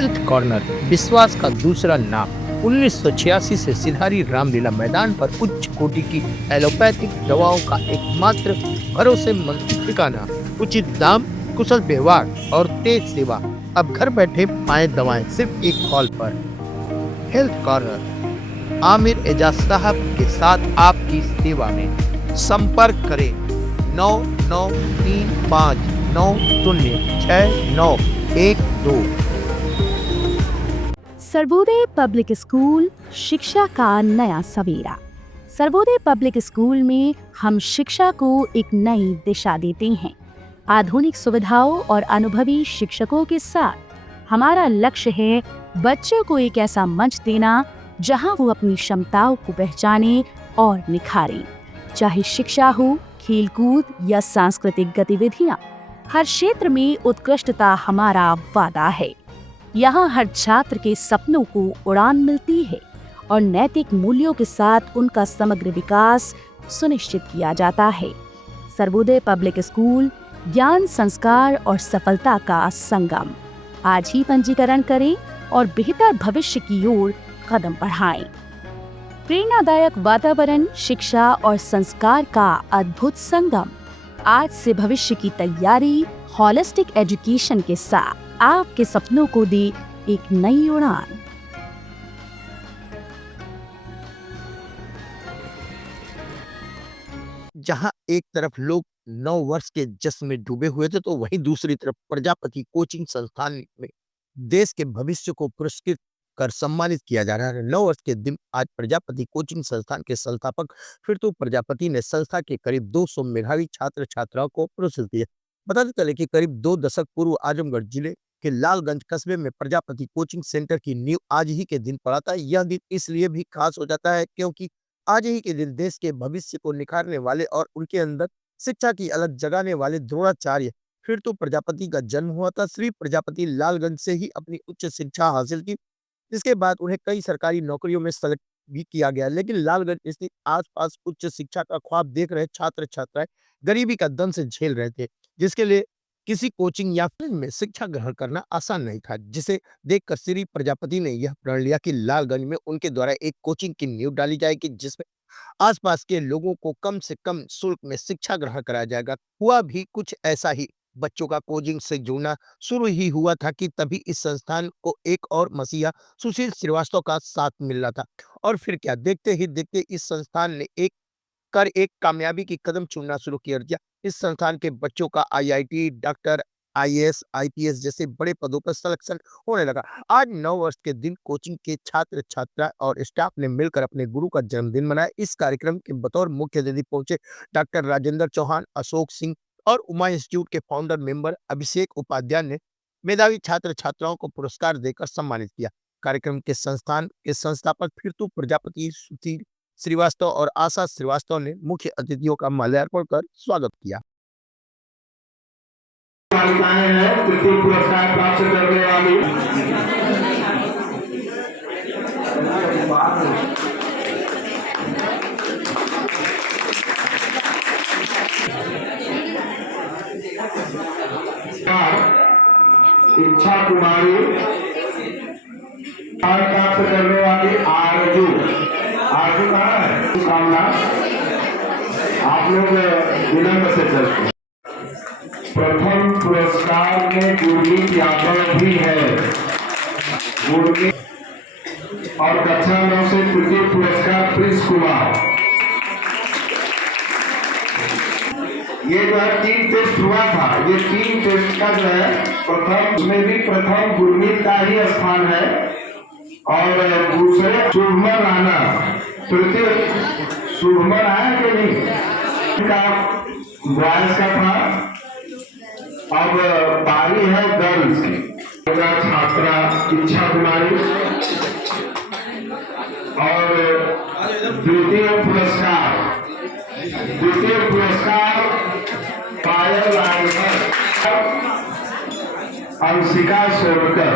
Health corner विश्वास का दूसरा नाम। 1986 से सिधारी रामलीला मैदान पर उच्च कोटि की एलोपैथिक दवाओं का एकमात्र भरोसेमंद ठिकाना। उचित दाम, कुशल व्यवहार और तेज सेवा। अब घर बैठे पाए दवाएं सिर्फ एक कॉल पर। हेल्थ कॉर्नर, आमिर एजाज साहब के साथ आपकी सेवा में। संपर्क करें 9935906912। सर्वोदय पब्लिक स्कूल, शिक्षा का नया सवेरा। सर्वोदय पब्लिक स्कूल में हम शिक्षा को एक नई दिशा देते हैं। आधुनिक सुविधाओं और अनुभवी शिक्षकों के साथ हमारा लक्ष्य है बच्चों को एक ऐसा मंच देना जहां वो अपनी क्षमताओं को पहचाने और निखारें। चाहे शिक्षा हो, खेलकूद या सांस्कृतिक गतिविधियां, हर क्षेत्र में उत्कृष्टता हमारा वादा है। यहाँ हर छात्र के सपनों को उड़ान मिलती है और नैतिक मूल्यों के साथ उनका समग्र विकास सुनिश्चित किया जाता है। सर्वोदय पब्लिक स्कूल ज्ञान, संस्कार और सफलता का संगम। आज ही पंजीकरण करें और बेहतर भविष्य की ओर कदम बढ़ाएं। प्रेरणादायक वातावरण, शिक्षा और संस्कार का अद्भुत संगम। आज से भविष्य की तैयारी होलिस्टिक एजुकेशन के साथ आपके सपनों को दे एक नई उड़ान। जहां एक तरफ लोग 9 वर्ष के जश्न में डूबे हुए थे, तो वहीं दूसरी तरफ प्रजापति कोचिंग संस्थान में देश के भविष्य को पुरस्कृत कर सम्मानित किया जा रहा है। 9 वर्ष के दिन आज प्रजापति कोचिंग संस्थान के संस्थापक फिरतू प्रजापति ने संस्था के करीब 200 मेधावी छात्र छात्राओं को पुरस्कृत किया। बताते चले कि करीब 2 दशक पूर्व आजमगढ़ जिले के लालगंज कस्बे में प्रजापति कोचिंग सेंटर की नींव आज ही के दिन पड़ा था। यह दिन इसलिए भी खास हो जाता है क्योंकि आज ही के दिन देश के भविष्य को निखारने वाले और उनके अंदर शिक्षा की अलग जगाने वाले द्रोणाचार्य फिरतू प्रजापति का जन्म हुआ था। श्री प्रजापति लालगंज से ही अपनी उच्च शिक्षा हासिल की। इसके बाद उन्हें कई सरकारी नौकरियों में सेलेक्ट भी किया गया, लेकिन लालगंज स्थित आसपास उच्च शिक्षा का ख्वाब देख रहे छात्र छात्राएं गरीबी का दंश झेल रहे थे, जिसके लिए किसी कोचिंग या फिल्म में शिक्षा ग्रहण करना आसान नहीं था। जिसे देखकर श्री प्रजापति ने यह प्रण लिया कि लालगंज में उनके द्वारा एक कोचिंग की नींव डाली जाएगी, जिसमें आसपास के लोगों को कम से कम शुल्क में शिक्षा ग्रहण कराया जाएगा। हुआ भी कुछ ऐसा ही। बच्चों का कोचिंग से जुड़ना शुरू ही हुआ था कि तभी इस संस्थान को एक और मसीहा सुशील श्रीवास्तव का साथ मिल रहा था। और फिर क्या, देखते ही देखते इस संस्थान ने एक कामयाबी की कदम चुनना शुरू कर दिया। इस संस्थान के बच्चों का आईआईटी, डॉक्टर, आईएएस, आईपीएस जैसे बड़े पदों पर सिलेक्शन होने लगा। आज 9 वर्ष के दिन कोचिंग के छात्र छात्रा और स्टाफ ने मिलकर अपने गुरु का जन्मदिन मनाया। इस कार्यक्रम के बतौर मुख्य अतिथि पहुंचे डॉक्टर राजेंद्र चौहान, अशोक सिंह और उमा इंस्टीट्यूट के फाउंडर मेंबर अभिषेक उपाध्याय ने मेधावी छात्र छात्राओं को पुरस्कार देकर सम्मानित किया। कार्यक्रम के संस्थान के संस्थापक फिरतू प्रजापति सुशील श्रीवास्तव और आशा श्रीवास्तव ने मुख्य अतिथियों का माल्यार्पण कर स्वागत किया। पुरस्कार प्राप्त करने वाली इच्छा कुमारी प्राप्त करने वाली आरजू कहाँ है? शुभकामना आप लोग विलंब से चलते। प्रथम पुरस्कार में गुरमीत यादव भी है। और कक्षा 9 से तृतीय पुरस्कार प्रिंस कुमार। ये जो है 3 टेस्ट हुआ था, ये 3 टेस्ट का जो है प्रथम में भी प्रथम गुरमीत का ही स्थान है और दूसरे शुभमन राणा, तृतीय शुभमन आया कि नहीं का बॉयज का था। अब बारी है गर्ल्स की। छात्रा इच्छा कुमारी और द्वितीय पुरस्कार पायल लालकर, अंशिका सोलकर।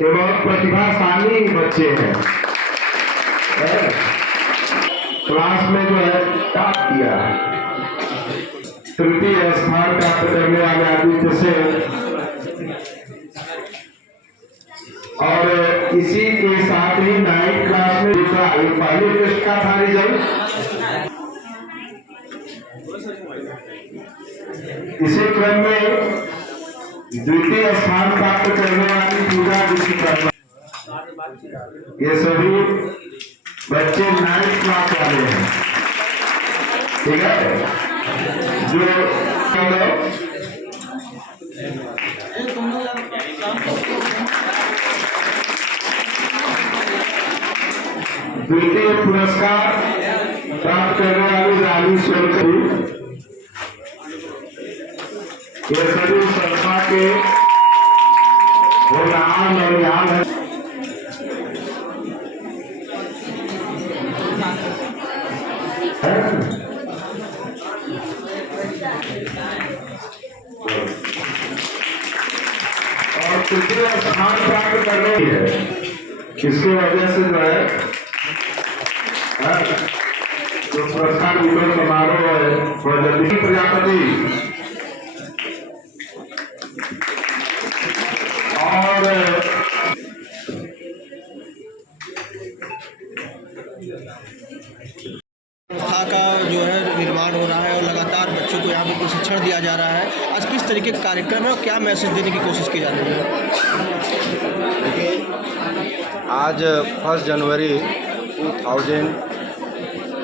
ये बहुत प्रतिभाशाली बच्चे हैं। क्लास में जो है टॉप किया। तृतीय स्थान प्राप्त करने वाले आदित्य से इसी के साथ ही 9th क्लास में दूसरा ये पहले टेस्ट का था रिजल्ट। इसी क्रम में द्वितीय स्थान प्राप्त करने वाली पूजा विश्वकर्मा, ये सभी बच्चे 9th क्लास वाले हैं। ठीक है, जो द्वितीय पुरस्कार प्राप्त करने वाली रानी सोलकरी, ये सभी संस्था के होनहार नौजवान हैं। और तृतीय स्थान प्राप्त करने है, इसके वजह से जो है जो पुरस्कार वितरण समारोह है वह जल्दी प्रजापति और संस्था का जो है निर्माण हो रहा है और लगातार बच्चों को यहाँ पे प्रशिक्षण दिया जा रहा है। आज किस तरीके का कार्यक्रम है और क्या मैसेज देने की कोशिश की जा रही है? आज 1 जनवरी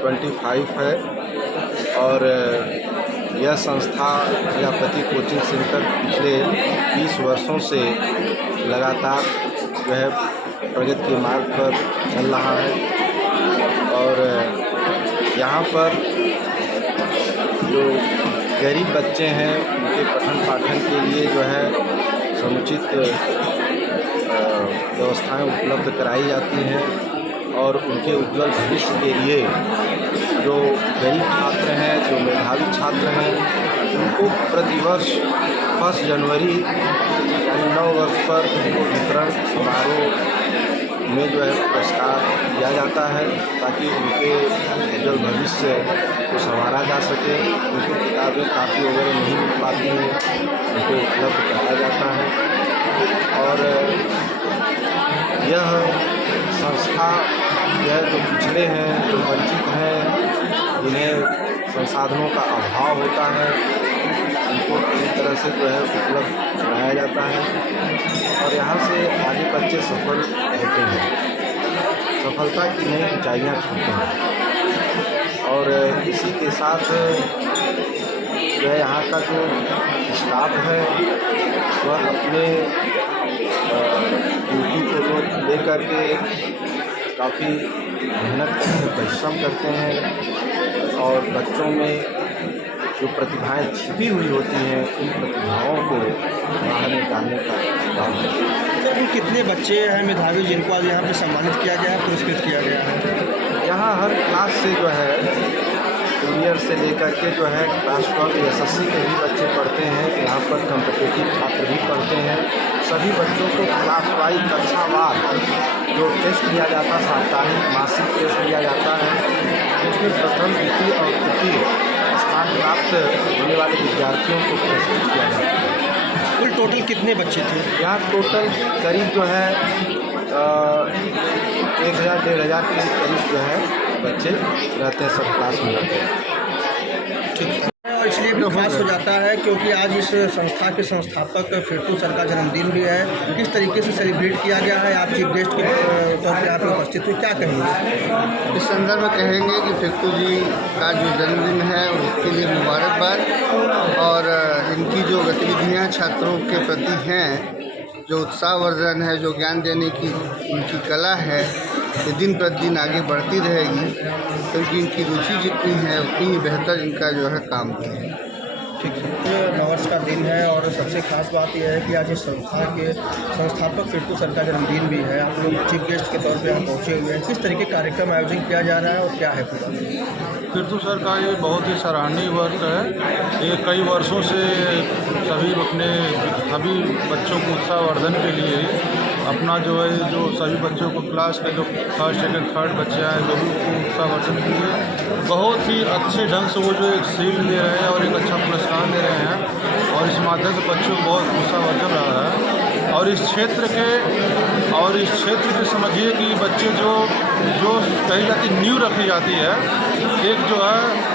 2025 है और यह संस्था प्रजापति कोचिंग सेंटर पिछले 20 वर्षों से लगातार जो है प्रगति के मार्ग पर चल रहा है और यहाँ पर जो गरीब बच्चे हैं उनके पठन पाठन के लिए जो है समुचित व्यवस्थाएं उपलब्ध कराई जाती हैं और उनके उज्ज्वल भविष्य के लिए जो गरीब छात्र हैं, जो मेधावी छात्र हैं, उनको प्रतिवर्ष 1 जनवरी यानी 9 वर्ष पर उनको वितरण समारोह में जो है पुरस्कार दिया जाता है ताकि उनके उज्ज्वल भविष्य को संवारा जा सके। उनको किताबें कापी वगैरह नहीं मिल पाती हैं, उनको उपलब्ध कराया जाता है और यह संस्था यह जो पिछड़े हैं, जो वंचित हैं, जिन्हें संसाधनों का अभाव होता है, उनको पूरी तरह से जो है उपलब्ध कराया जाता है और यहाँ से आगे बच्चे सफल होते हैं, सफलता की नई ऊंचाइयाँ छूते हैं। और इसी के साथ जो है यहाँ का जो स्टाफ है वह अपने ड्यूटी को लेकर के काफ़ी मेहनत करते हैं, परिश्रम करते हैं और बच्चों में जो प्रतिभाएं छिपी हुई होती हैं उन प्रतिभाओं को बाहर निकालने का काम है। सर, अभी कितने बच्चे हैं मेधावी जिनको आज यहाँ पे सम्मानित किया गया है, पुरस्कृत किया गया है? यहाँ हर क्लास से जो है जूनियर से लेकर के जो है क्लास 12 SSC के भी बच्चे पढ़ते हैं, यहाँ पर कम्पिटिटिव छात्र भी पढ़ते हैं। सभी बच्चों को क्लास वाइज कक्षावार जो टेस्ट दिया जाता है, साप्ताहिक मासिक टेस्ट दिया जाता है, उसमें प्रथम, द्वितीय और तृतीय स्थान प्राप्त होने वाले विद्यार्थियों को पुरस्कृत किया जाता है। कुल टोटल कितने बच्चे थे? यहाँ टोटल करीब जो है 1000-1500 के करीब जो है बच्चे रहते हैं, सब क्लास में रहते हैं। ठीक, और इसलिए भी खास हो जाता है क्योंकि आज इस संस्था के संस्थापक फिरतू सर का जन्मदिन भी है। किस तरीके से सेलिब्रेट किया गया है? आप चीफ गेस्ट के तौर पर आप उपस्थित हुए, क्या कहेंगे? इस संदर्भ में कहेंगे कि फिरतू जी का जो जन्मदिन है उसके लिए मुबारकबाद और इनकी जो गतिविधियां छात्रों के प्रति हैं, जो उत्साहवर्धन है, जो ज्ञान देने की उनकी कला है, ये दिन प्रतिदिन आगे बढ़ती रहेगी क्योंकि इनकी रुचि जितनी है उतनी ही बेहतर इनका जो है काम है। ठीक है, 9 वर्ष का दिन है और सबसे खास बात यह है कि आज इस संस्था के संस्थापक फिरतू सर का जन्मदिन भी है। आप लोग चीफ गेस्ट के तौर पे यहाँ पहुँचे हुए हैं। किस तरीके कार्यक्रम आयोजन किया जा रहा है और क्या है पूरा? फिरतू सर का ये बहुत ही सराहनीय वर्क है। ये कई वर्षों से सभी बच्चों को उत्साहवर्धन के लिए अपना जो है जो सभी बच्चों को क्लास के जो फर्स्ट, सेकंड, थर्ड बच्चे आए जो भी उनको उत्साहवर्धन के लिए बहुत ही अच्छे ढंग से वो जो एक शील्ड दे रहे हैं और एक अच्छा पुरस्कार दे रहे हैं और इस माध्यम से बच्चों को बहुत उत्साहवर्धन रहा है और इस क्षेत्र के और इस क्षेत्र के समझिए कि बच्चे जो कही जाती नींव रखी जाती है, एक जो है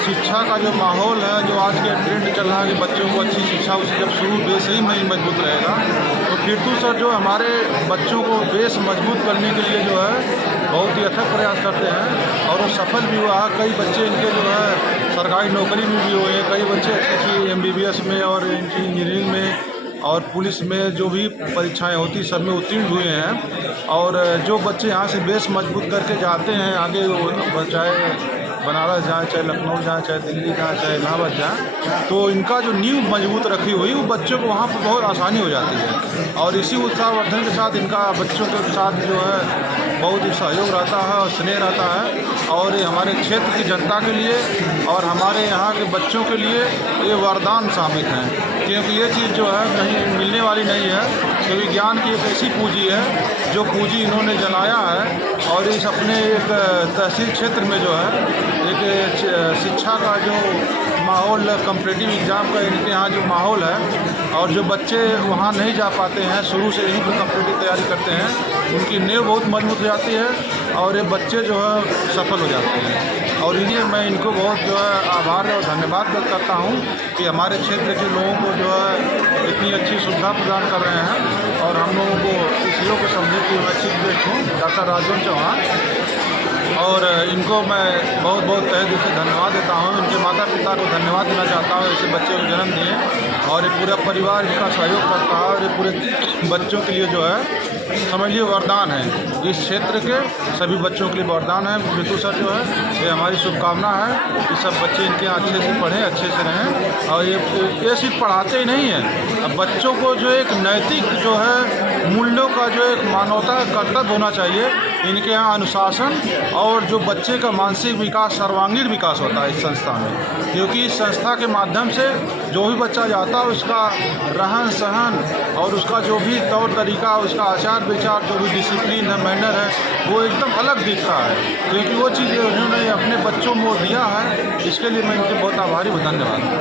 शिक्षा का जो माहौल है, जो आज के ट्रेंड चल रहा है कि बच्चों को अच्छी शिक्षा उससे जब शुरू बेस ही में ही मजबूत रहेगा, तो कीर्तु सर जो हमारे बच्चों को बेस मजबूत करने के लिए जो है बहुत ही अथक प्रयास करते हैं और वो सफल भी हुआ। कई बच्चे इनके जो है सरकारी नौकरी में भी हुए हैं, कई बच्चे अच्छी MBBS में और इंजीनियरिंग में और पुलिस में जो भी परीक्षाएं होती सब में उत्तीर्ण हुए हैं। और जो बच्चे यहाँ से बेस मजबूत करके जाते हैं आगे, वो चाहे बनारस जाए, चाहे लखनऊ जाए, चाहे दिल्ली जाए, चाहे इलाहाबाद जाए, तो इनका जो नींव मजबूत रखी हुई वो बच्चों को वहाँ पर बहुत आसानी हो जाती है। और इसी उत्साहवर्धन के साथ इनका बच्चों के साथ जो है बहुत ही सहयोग रहता है और स्नेह रहता है। और ये हमारे क्षेत्र की जनता के लिए और हमारे यहाँ के बच्चों के लिए ये वरदान साबित हैं, क्योंकि ये चीज़ जो है कहीं मिलने वाली नहीं है। क्योंकि ज्ञान की एक ऐसी पूंजी है जो पूंजी इन्होंने जलाया है और इस अपने एक तहसील क्षेत्र में जो है एक शिक्षा का जो माहौल, कॉम्पिटिटिव एग्ज़ाम का इनके यहाँ जो माहौल है और जो बच्चे वहाँ नहीं जा पाते हैं, शुरू से यहीं पर कॉम्पिटिटिव तैयारी करते हैं, उनकी नींव बहुत मजबूत हो जाती है और ये बच्चे जो है सफल हो जाते हैं। और इन्हें मैं इनको बहुत जो है आभार और धन्यवाद व्यक्त करता हूँ कि हमारे क्षेत्र के लोगों को जो है इतनी अच्छी सुविधा प्रदान कर रहे हैं। और हम लोगों को इस योग को समझे कि मैं चीफ गेस्ट हूँ डॉक्टर राजन चौहान, और इनको मैं बहुत बहुत तहे दिल से धन्यवाद देता हूँ। इनके माता पिता को धन्यवाद देना चाहता हूँ, ऐसे बच्चे को जन्म दिए और ये पूरा परिवार इनका सहयोग करता है और ये पूरे बच्चों के लिए जो है समझ लीजिए वरदान है। इस क्षेत्र के सभी बच्चों के लिए वरदान है। कीर्तु सर जो है ये हमारी शुभकामना है कि सब बच्चे इनके यहाँ अच्छे से पढ़ें, अच्छे से रहें। और ये सिर्फ पढ़ाते ही नहीं हैं, अब बच्चों को जो एक नैतिक जो है मूल्यों का जो एक मानवता का कर्तव्य होना चाहिए। इनके यहाँ अनुशासन और जो बच्चे का मानसिक विकास, सर्वांगीण विकास होता है इस संस्था में, क्योंकि इस संस्था के माध्यम से जो भी बच्चा जाता है उसका रहन सहन और उसका जो भी तौर तरीका, उसका आचार विचार, जो भी डिसिप्लिन है, मैनर है, वो एकदम अलग दिखता है। क्योंकि वो चीज़ उन्होंने अपने बच्चों को दिया है, इसके लिए मैं इनके बहुत आभारी हूँ। धन्यवाद।